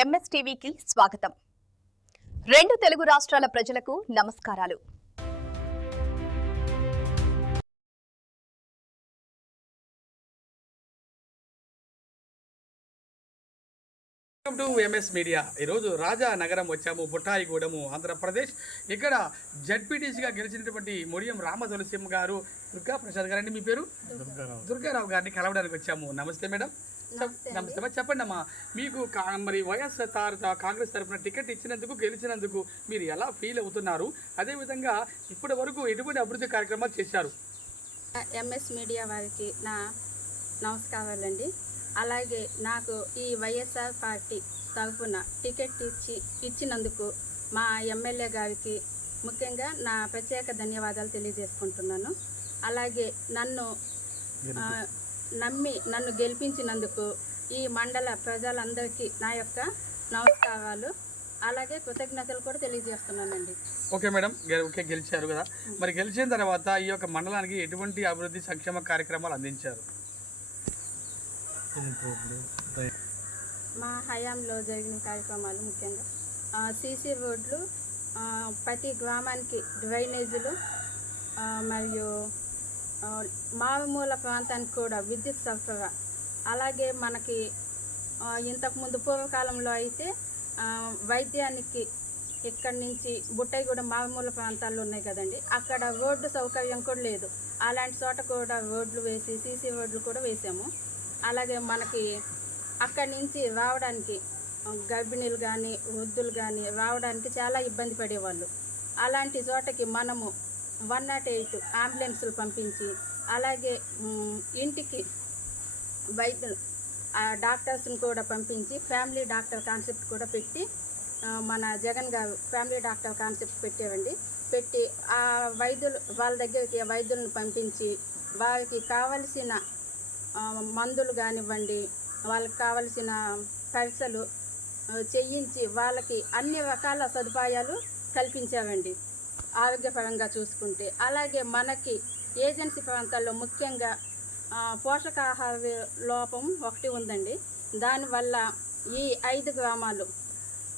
ఎంఎస్టీవీకి స్వాగతం. రెండు తెలుగు రాష్ట్రాల ప్రజలకు నమస్కారాలు. Welcome to MS media. ఈరోజు రాజా నగరం వచ్చాము, బుట్టాయిగూడెము, ఆంధ్రప్రదేశ్. ఇక్కడ జడ్పీటీసీగా గెలిచినటువంటి ముడియం రామ తులసిమ్మ గారు, దుర్గా ప్రసాద్ గారండి, మీ పేరు? దుర్గారావు గారిని కలవడానికి వచ్చాము. నమస్తే మేడం. నమస్తే అమ్మా. చెప్పండి అమ్మా, మీకు మరి వైఎస్ఆర్ కాంగ్రెస్ తరఫున టికెట్ ఇచ్చినందుకు, గెలిచినందుకు మీరు ఎలా ఫీల్ అవుతున్నారు? అదేవిధంగా ఇప్పటి వరకు ఎటువంటి అభివృద్ధి కార్యక్రమాలు చేశారు? ఎంఎస్ మీడియా వారికి నా నమస్కారాలండి. అలాగే నాకు ఈ వైఎస్ఆర్ పార్టీ తరఫున టికెట్ ఇచ్చినందుకు మా ఎమ్మెల్యే గారికి ముఖ్యంగా నా ప్రత్యేక ధన్యవాదాలు తెలియజేసుకుంటున్నాను. అలాగే నన్ను నన్ను గెలిపించినందుకు ఈ మండల ప్రజలందరికీ నా యొక్క నమస్కారాలు, అలాగే కృతజ్ఞతలు కూడా తెలియజేస్తున్నానండి. ఓకే మేడం, ఓకే, గెలిచారు కదా. మరి గెలిచిన తర్వాత ఈ యొక్క మండలానికి ఎటువంటి అభివృద్ధి సంక్షేమ కార్యక్రమాలు అందించారు? మా హయాంలో జరిగిన కార్యక్రమాలు ముఖ్యంగా సీసీ రోడ్లు, ప్రతి గ్రామానికి డ్రైనేజీలు, మరియు మారుమూల ప్రాంతానికి కూడా విద్యుత్ సరఫరా. అలాగే మనకి ఇంతకుముందు పూర్వకాలంలో అయితే వైద్యానికి ఇక్కడి నుంచి బుట్టాయిగూడెం మారుమూల ప్రాంతాల్లో ఉన్నాయి కదండి, అక్కడ రోడ్డు సౌకర్యం కూడా లేదు. అలాంటి చోట కూడా రోడ్లు వేసి సీసీ రోడ్లు కూడా వేసాము. అలాగే మనకి అక్కడి నుంచి రావడానికి గర్భిణీలు కానీ వృద్ధులు కానీ రావడానికి చాలా ఇబ్బంది పడేవాళ్ళు. అలాంటి చోటకి మనము 108 అంబులెన్సులు పంపించి, అలాగే ఇంటికి వైద్యులు డాక్టర్స్ని కూడా పంపించి ఫ్యామిలీ డాక్టర్ కాన్సెప్ట్ కూడా పెట్టి, మన జగన్ గారు ఫ్యామిలీ డాక్టర్ కాన్సెప్ట్ పెట్టి ఆ వైద్యులు వాళ్ళ దగ్గరికి వైద్యులను పంపించి వారికి కావలసిన మందులు కానివ్వండి, వాళ్ళకి కావలసిన పరీక్షలు చేయించి వాళ్ళకి అన్ని రకాల సదుపాయాలు కల్పించామండి ఆరోగ్యపరంగా చూసుకుంటే. అలాగే మనకి ఏజెన్సీ ప్రాంతాల్లో ముఖ్యంగా పోషకాహార లోపం ఒకటి ఉందండి. దానివల్ల ఈ 5 గ్రామాలు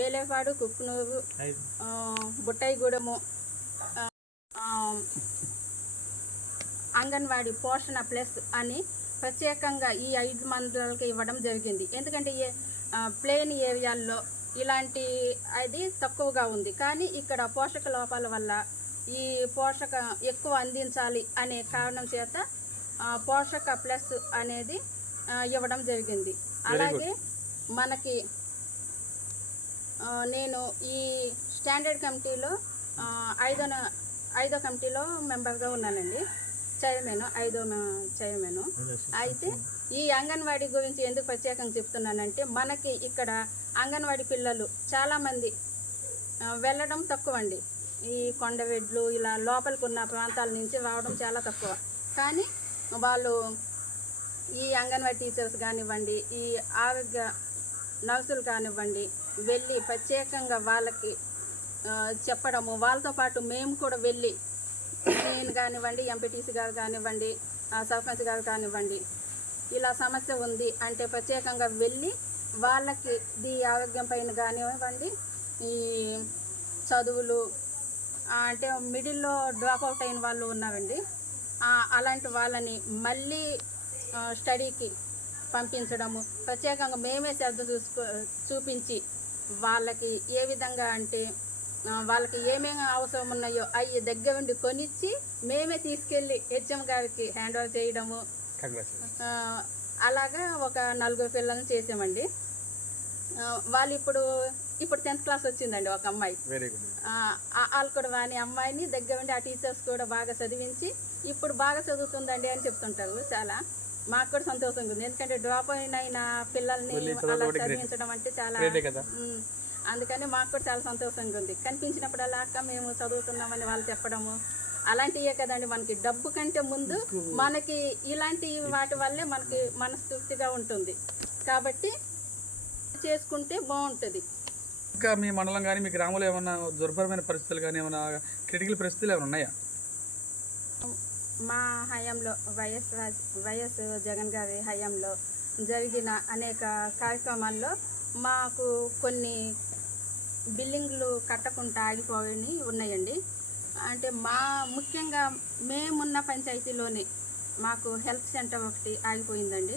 వేలేపాడు, కుక్కునూరు, బుట్టాయిగూడెము అంగన్వాడీ పోషణ ప్లస్ అని ప్రత్యేకంగా ఈ 5 మండలాలకు ఇవ్వడం జరిగింది. ఎందుకంటే ప్లేన్ ఏరియాల్లో ఇలాంటి అది తక్కువగా ఉంది, కానీ ఇక్కడ పోషక లోపాల వల్ల ఈ పోషక ఎక్కువ అందించాలి అనే కారణం చేత పోషక ప్లస్ అనేది ఇవ్వడం జరిగింది. అలాగే మనకి నేను ఈ స్టాండర్డ్ కమిటీలో ఐదో కమిటీలో మెంబర్గా ఉన్నానండి, ఐదో చైర్మన్. అయితే ఈ అంగన్వాడీ గురించి ఎందుకు ప్రత్యేకంగా చెప్తున్నానంటే, మనకి ఇక్కడ అంగన్వాడీ పిల్లలు చాలామంది వెళ్ళడం తక్కువ అండి. ఈ కొండవెడ్లు ఇలా లోపలికి ఉన్న ప్రాంతాల నుంచి రావడం చాలా తక్కువ. కానీ వాళ్ళు ఈ అంగన్వాడీ టీచర్స్ కానివ్వండి, ఈ ఆరోగ్య నర్సులు కానివ్వండి, వెళ్ళి ప్రత్యేకంగా వాళ్ళకి చెప్పడము, వాళ్ళతో పాటు మేము కూడా వెళ్ళి, నేను కానివ్వండి, ఎంపీటీసీ గారు కానివ్వండి, సర్పంచ్ గారు కానివ్వండి, ఇలా సమస్య ఉంది అంటే ప్రత్యేకంగా వెళ్ళి వాళ్ళకి ఆరోగ్యం పైన కానివ్వండి, ఈ చదువులు అంటే మిడిల్లో డ్రాప్ అవుట్ అయిన వాళ్ళు ఉన్నారండి, అలాంటి వాళ్ళని మళ్ళీ స్టడీకి పంపించడము, ప్రత్యేకంగా మేమే శ్రద్ధ చూపించి వాళ్ళకి ఏ విధంగా అంటే వాళ్ళకి ఏమేమి అవసరం ఉన్నాయో అవి దగ్గర ఉండి కొనిచ్చి మేమే తీసుకెళ్ళి హెచ్ఎం గారికి హ్యాండ్ ఓవర్ చేయడము. అలాగా ఒక 4 పిల్లలను చేసామండి. వాళ్ళు ఇప్పుడు 10th క్లాస్ వచ్చిందండి ఒక అమ్మాయి. వాళ్ళు కూడా వాని అమ్మాయిని దగ్గర ఉండి ఆ టీచర్స్ కూడా బాగా చదివించి ఇప్పుడు బాగా చదువుతుందండి అని చెప్తుంటారు. చాలా మాకు కూడా సంతోషంగా ఉంది, ఎందుకంటే డ్రాప్ అయిన పిల్లల్ని అలా చదివించడం అంటే చాలా, అందుకని మాకు కూడా చాలా సంతోషంగా ఉంది. కనిపించినప్పుడల్లా అక్క మేము చదువుతున్నామని వాళ్ళు చెప్పడము, అలాంటివే కదండి మనకి. డబ్బు కంటే ముందు మనకి ఇలాంటి వాటి వల్లే మనకి మనస్తృప్తిగా ఉంటుంది, కాబట్టి చేసుకుంటే బాగుంటుంది. ఇంకా మీ మండలం కానీ మీ గ్రామంలో ఏమైనా దుర్భరమైన పరిస్థితులు కానీ ఏమైనా క్రిటికల్ పరిస్థితులు ఏమైనా ఉన్నాయా? మా హయాంలో వైఎస్ జగన్ గారి హయాంలో జరిగిన అనేక కార్యక్రమాల్లో మాకు కొన్ని బిల్డింగ్లు కట్టకుండా ఆగిపోయి ఉన్నాయండి. అంటే ముఖ్యంగా మేమున్న పంచాయతీలోనే మాకు హెల్త్ సెంటర్ ఒకటి ఆగిపోయిందండి.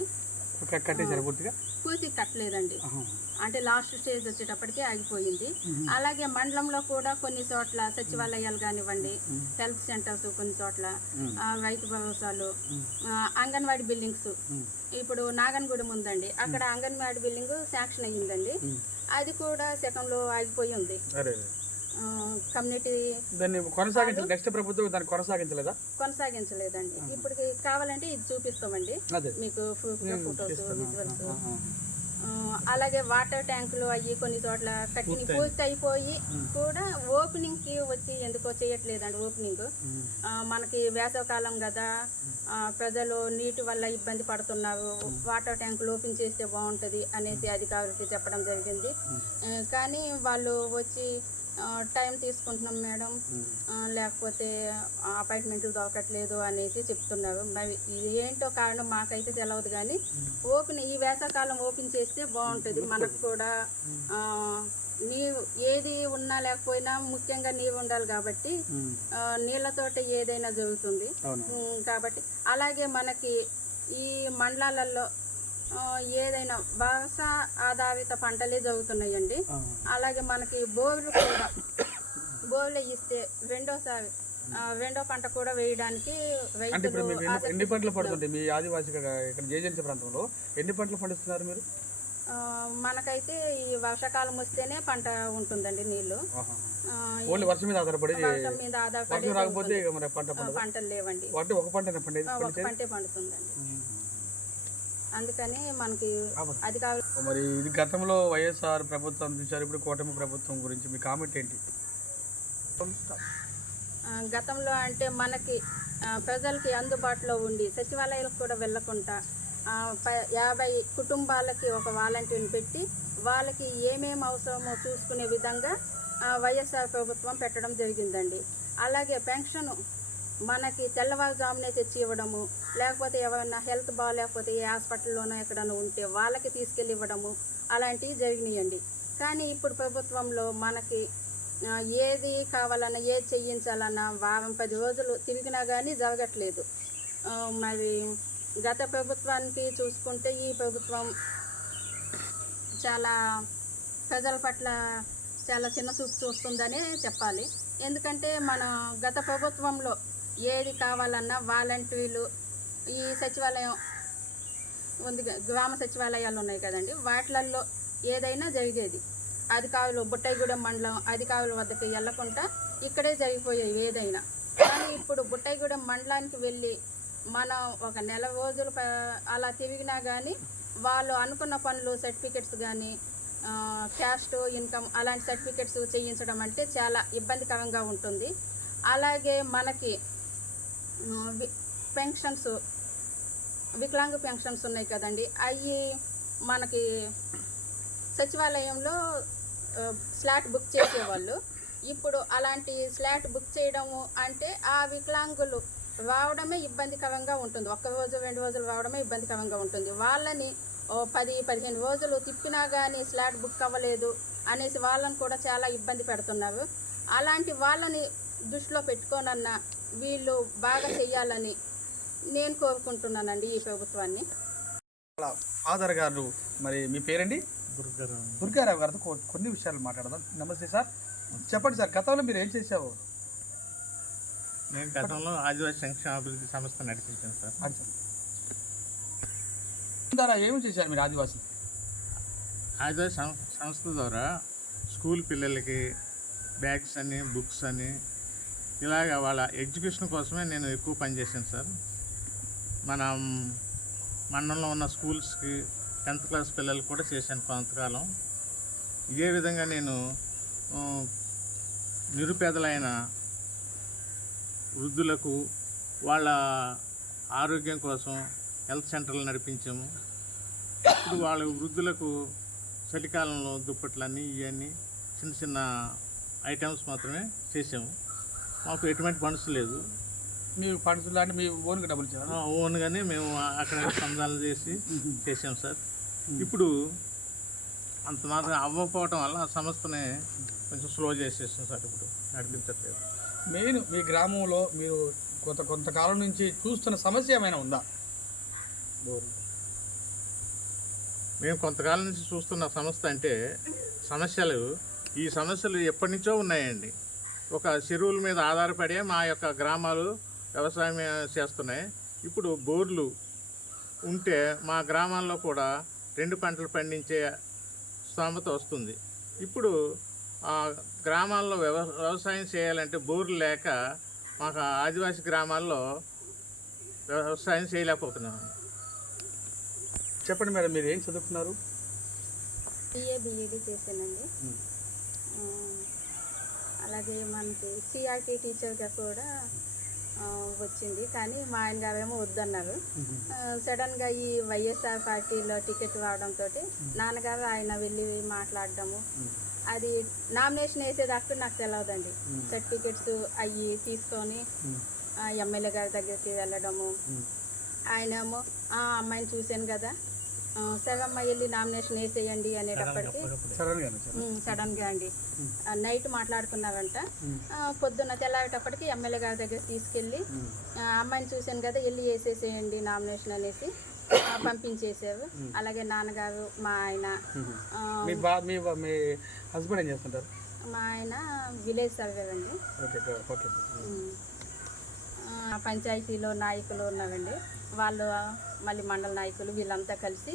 కట్టేసారు పూర్తిగా? పూర్తిగా కట్టలేదండి, అంటే లాస్ట్ స్టేజ్ వచ్చేటప్పటికే ఆగిపోయింది. అలాగే మండలంలో కూడా కొన్ని చోట్ల సచివాలయాలు కానివ్వండి, హెల్త్ సెంటర్స్ కొన్ని చోట్ల, రైతు భరోసాలు, అంగన్వాడీ బిల్డింగ్స్. ఇప్పుడు నాగన్గూడెం ఉందండి, అక్కడ అంగన్వాడీ బిల్డింగ్ శాంక్షన్ అయ్యిందండి, అది కూడా సెకండ్లో ఆగిపోయి ఉంది. కమ్యూనిటీ దాన్ని కొనసాగించాలి, నెక్స్ట్ ప్రభుత్వం దాన్ని కొనసాగించలేదా? కొనసాగించలేదండి. ఇప్పటికి కావాలంటే ఇది చూపిస్తామండి మీకు, ఫోటోస్, విజువల్స్. అలాగే వాటర్ ట్యాంకులు అయ్యి కొన్ని చోట్ల కట్టిన పూర్తి అయిపోయి కూడా ఓపెనింగ్కి వచ్చి ఎందుకో చేయట్లేదండి. ఓపెనింగ్ మనకి వేసవకాలం కదా, ప్రజలు నీటి వల్ల ఇబ్బంది పడుతున్నారు, వాటర్ ట్యాంకులు ఓపెన్ చేస్తే బాగుంటుంది అనేసి అధికారులకి చెప్పడం జరిగింది. కానీ వాళ్ళు వచ్చి టైం తీసుకుంటున్నాం మేడం, లేకపోతే అపాయింట్మెంట్లు దొరకట్లేదు అనేసి చెప్తున్నారు. మరి ఇది ఏంటో కారణం మాకైతే తెలియదు, కానీ ఈ వేసవకాలం ఓపెన్ చేస్తే బాగుంటుంది. మనకు కూడా నీరు ఏది ఉన్నా లేకపోయినా ముఖ్యంగా నీరు ఉండాలి కాబట్టి నీళ్ళతోటి ఏదైనా జరుగుతుంది కాబట్టి. అలాగే మనకి ఈ మండలాలలో ఏదైనా వ్యవస ఆధారిత పంటలే జరుగుతున్నాయండి. అలాగే మనకి బోర్లు కూడా, బోర్లు ఇస్తే రెండో పంట కూడా వేయడానికి ఎన్ని పంటలు పడుతుంది మీ ఆదివాసీ ఇక్కడ జేజెన్సీ ప్రాంతంలో? ఎన్ని పంటలు పండిస్తున్నారు మీరు? మనకైతే ఈ వర్షాకాలం వస్తేనే పంట ఉంటుందండి, నీళ్లు వర్షం మీద ఆధారపడి. రాకపోతే పంటలు లేవండి, ఒక పంటే పండుతుందండి. అందుకని మనకి అధికారులు. మరి ఇది గతంలో వైఎస్ఆర్ ప్రభుత్వం చూశారు, ఇప్పుడు కూటమి ప్రభుత్వం గురించి మీ కామెంట్ ఏంటి? గతంలో అంటే మనకి ప్రజలకి అందుబాటులో ఉండి సచివాలయాలకు కూడా వెళ్ళకుండా 50 కుటుంబాలకి ఒక వాలంటీర్ని పెట్టి వాళ్ళకి ఏమేమి అవసరమో చూసుకునే విధంగా వైఎస్ఆర్ ప్రభుత్వం పెట్టడం జరిగిందండి. అలాగే పెన్షన్ మనకి తెల్లవారుజామునే తెచ్చి ఇవ్వడము, లేకపోతే ఎవరైనా హెల్త్ బాగాలేకపోతే ఏ హాస్పిటల్లోనో ఎక్కడైనా ఉంటే వాళ్ళకి తీసుకెళ్ళి ఇవ్వడము, అలాంటివి జరిగినాయండి. కానీ ఇప్పుడు ప్రభుత్వంలో మనకి ఏది కావాలన్నా, ఏది చెయ్యించాలన్నా వారం 10 రోజులు తిరిగినా కానీ జరగట్లేదు. మరి గత ప్రభుత్వానికి చూసుకుంటే ఈ ప్రభుత్వం చాలా ప్రజల పట్ల చాలా చిన్న చూపు చూస్తుందనే చెప్పాలి. ఎందుకంటే మన గత ప్రభుత్వంలో ఏది కావాలన్నా వాలంటీర్లు, ఈ సచివాలయం ఉంది, గ్రామ సచివాలయాలు ఉన్నాయి కదండి, వాటిలలో ఏదైనా జరిగేది. అధికారులు బుట్టైగూడెం మండలం అధికారుల వద్దకు వెళ్ళకుండా ఇక్కడే జరిగిపోయాయి ఏదైనా. కానీ ఇప్పుడు బుట్టైగూడెం మండలానికి వెళ్ళి మనం ఒక నెల రోజులు అలా తిరిగినా కానీ వాళ్ళు అనుకున్న పనులు, సర్టిఫికెట్స్ కానీ, క్యాస్ట్ ఇన్కమ్ అలాంటి సర్టిఫికెట్స్ చేయించడం అంటే చాలా ఇబ్బందికరంగా ఉంటుంది. అలాగే మనకి పెన్షన్స్, వికలాంగ పెన్షన్స్ ఉన్నాయి కదండి, అవి మనకి సచివాలయంలో స్లాట్ బుక్ చేసేవాళ్ళు. ఇప్పుడు అలాంటి స్లాట్ బుక్ చేయడము అంటే ఆ వికలాంగులు రావడమే ఇబ్బందికరంగా ఉంటుంది. 1 రోజు 2 రోజులు రావడమే ఇబ్బందికరంగా ఉంటుంది. వాళ్ళని 10-15 రోజులు తిప్పినా కానీ స్లాట్ బుక్ అవ్వలేదు అనేసి వాళ్ళని కూడా చాలా ఇబ్బంది పెడుతున్నారు. అలాంటి వాళ్ళని దృష్టిలో పెట్టుకోనన్నా వీళ్ళు బాగా చెయ్యాలని నేను కోరుకుంటున్నానండి ఈ ప్రభుత్వాన్ని. ఫాదర్ గారు, మరి మీ పేరండి? దుర్గారావు గారితో కొన్ని విషయాలు మాట్లాడదాం. నమస్తే సార్, చెప్పండి సార్, గతంలో మీరు ఏం చేసేవారు? నేను గతంలో ఆదివాసీ సంక్షేమ అభివృద్ధి సంస్థ నడిపించాను సార్. ద్వారా ఏమి చేశారు మీరు? ఆదివాసీ సంస్థ ద్వారా స్కూల్ పిల్లలకి బ్యాగ్స్ అని, బుక్స్ అని, ఇలాగ వాళ్ళ ఎడ్యుకేషన్ కోసమే నేను ఎక్కువ పనిచేశాను సార్. మన మండలంలో ఉన్న స్కూల్స్కి 10th క్లాస్ పిల్లలకు కూడా చేశాను కొంతకాలం. ఇదే విధంగా నేను నిరుపేదలైన వృద్ధులకు వాళ్ళ ఆరోగ్యం కోసం హెల్త్ సెంటర్లు నడిపించాము. ఇప్పుడు వాళ్ళ వృద్ధులకు చలికాలంలో దుప్పట్లన్నీ ఇవన్నీ చిన్న చిన్న ఐటమ్స్ మాత్రమే చేసాము. మాకు ఎటువంటి ఫండ్స్ లేదు. మీరు ఫండ్స్ అంటే మీ ఓన్గా డబ్బులు ఇచ్చారు? ఓన్గానే మేము అక్కడ సంధానాలు చేసి చేసాం సార్. ఇప్పుడు అంత మాత్రం అవ్వకపోవటం వల్ల ఆ సంస్థని కొంచెం స్లో చేసేసాం సార్, ఇప్పుడు నడిపించట్లేదు. మెయిన్ మీ గ్రామంలో మీరు కొంతకాలం నుంచి చూస్తున్న సమస్య ఏమైనా ఉందా? మేము కొంతకాలం నుంచి చూస్తున్న సంస్థ అంటే ఈ సమస్యలు ఎప్పటి నుంచో ఉన్నాయండి. ఒక చెరువుల మీద ఆధారపడే మా యొక్క గ్రామాలు వ్యవసాయం చేస్తున్నాయి. ఇప్పుడు బోర్లు ఉంటే మా గ్రామాల్లో కూడా 2 పంటలు పండించే స్తోమత వస్తుంది. ఇప్పుడు ఆ గ్రామాల్లో వ్యవసాయం చేయాలంటే బోర్లు లేక మాకు ఆదివాసీ గ్రామాల్లో వ్యవసాయం చేయలేకపోతున్నాం. చెప్పండి మేడం, మీరు ఏం చదువుకున్నారు? బిఏడి చేశానండి. అలాగే మనకి సిఆర్టీ టీచర్గా కూడా వచ్చింది, కానీ మా ఆయన గారేమో వద్దన్నారు. సడన్గా ఈ వైఎస్ఆర్ పార్టీలో టికెట్ రావడంతో నాన్నగారు ఆయన వెళ్ళి మాట్లాడడము, అది నామినేషన్ వేసేదాకా నాకు తెలియదండి. సర్టిఫికెట్స్ అవి తీసుకొని ఎమ్మెల్యే గారి దగ్గరికి వెళ్ళడము, ఆయనేమో అమ్మాయిని చూశాను కదా, సరే అమ్మాయి వెళ్ళి నామినేషన్ వేసేయండి అనేటప్పటికి సడన్గా అండి నైట్ మాట్లాడుకున్నారంట. పొద్దున్న తెల్లారేటప్పటికి ఎమ్మెల్యే గారి దగ్గర తీసుకెళ్ళి అమ్మాయిని చూశాను కదా, వెళ్ళి వేసేసేయండి నామినేషన్ అనేసి పంపించేసారు. అలాగే నాన్నగారు, మా ఆయన, మీ హస్బెండ్ ఏం చేస్తుంటారు? మా ఆయన విలేజ్ సర్వేర్ అండి. పంచాయతీలో నాయకులు ఉన్నారండి, వాళ్ళు మళ్ళీ మండల నాయకులు వీళ్ళంతా కలిసి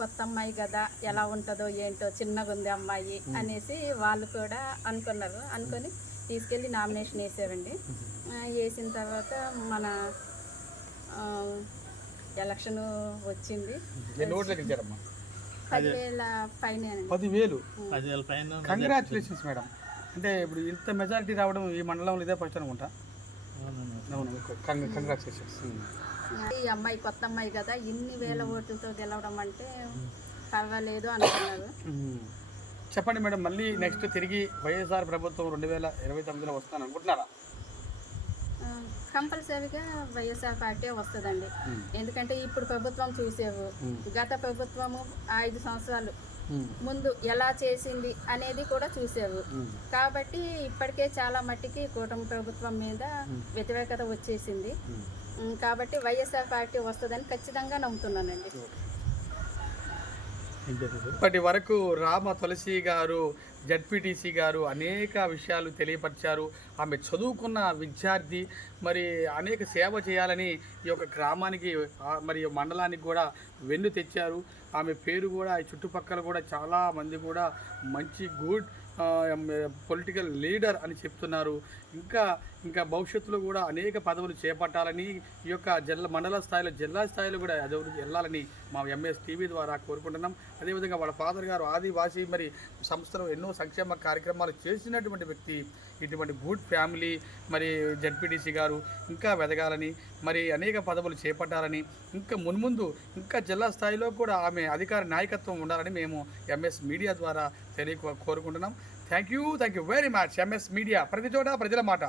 కొత్త అమ్మాయి కదా, ఎలా ఉంటుందో ఏంటో, చిన్నగా ఉంది అమ్మాయి అనేసి వాళ్ళు కూడా అనుకున్నారు. అనుకొని తీసుకెళ్ళి నామినేషన్ వేసారండి. వేసిన తర్వాత మన ఎలక్షన్ వచ్చింది. 10,000 పైన. Congratulations madam. అంటే ఇప్పుడు ఇంత మెజారిటీ రావడం ఈ మండలంలో ఇదే ఫస్ట్ అనుకుంటా. కంగ్రాచులేషన్స్. ఈ అమ్మాయి కొత్త అమ్మాయి కదా, ఇన్ని వేల ఓట్లతో గెలవడం అంటే పర్వాలేదు అనుకున్నారు. చెప్పండి మేడం, మళ్ళీ నెక్స్ట్ తిరిగి వైఎస్ఆర్ ప్రభుత్వం 2029లో వస్తాను అనుకుంటున్నారా? కంపల్సరీగా వైఎస్ఆర్ పార్టీ వస్తుందండి. ఎందుకంటే ఇప్పుడు ప్రభుత్వం చూసేవు, గత ప్రభుత్వము 5 సంవత్సరాలు ముందు ఎలా చేసింది అనేది కూడా చూసేవు. కాబట్టి ఇప్పటికే చాలా మట్టికి కూటమి ప్రభుత్వం మీద వ్యతిరేకత వచ్చేసింది. కాబట్టి వైఎస్ఆర్ పార్టీ వస్తుందని ఖచ్చితంగా నమ్ముతున్నానండి. ఇప్పటి వరకు రామ తులసి గారు, జడ్పీటీసీ గారు అనేక విషయాలు తెలియపరిచారు. ఆమె చదువుకున్న విద్యార్థి, మరి అనేక సేవ చేయాలని ఈ యొక్క గ్రామానికి మరి మండలానికి కూడా వెన్ను తెచ్చారు. ఆమె పేరు కూడా చుట్టుపక్కల కూడా చాలామంది కూడా మంచి గుడ్ పొలిటికల్ లీడర్ అని చెప్తున్నారు. ఇంకా భవిష్యత్తులో కూడా అనేక పదవులు చేపట్టాలని, ఈ యొక్క మండల స్థాయిలో, జిల్లా స్థాయిలో కూడా అభివృద్ధి వెళ్ళాలని మా ఎంఎస్ టీవీ ద్వారా కోరుకుంటున్నాం. అదేవిధంగా వాళ్ళ ఫాదర్ గారు ఆదివాసీ మరి సంస్థలో ఎన్నో సంక్షేమ కార్యక్రమాలు చేసినటువంటి వ్యక్తి. ఇటువంటి గుడ్ ఫ్యామిలీ మరి జడ్పీటీసీ గారు ఇంకా వెదగాలని, మరి అనేక పదవులు చేపట్టాలని, ఇంకా మున్ముందు ఇంకా జిల్లా స్థాయిలో కూడా ఆమె అధికార నాయకత్వం ఉండాలని మేము ఎంఎస్ మీడియా ద్వారా కోరుకుంటున్నాం. Thank you very much. MS media, ప్రతి చోట ప్రజల మాట.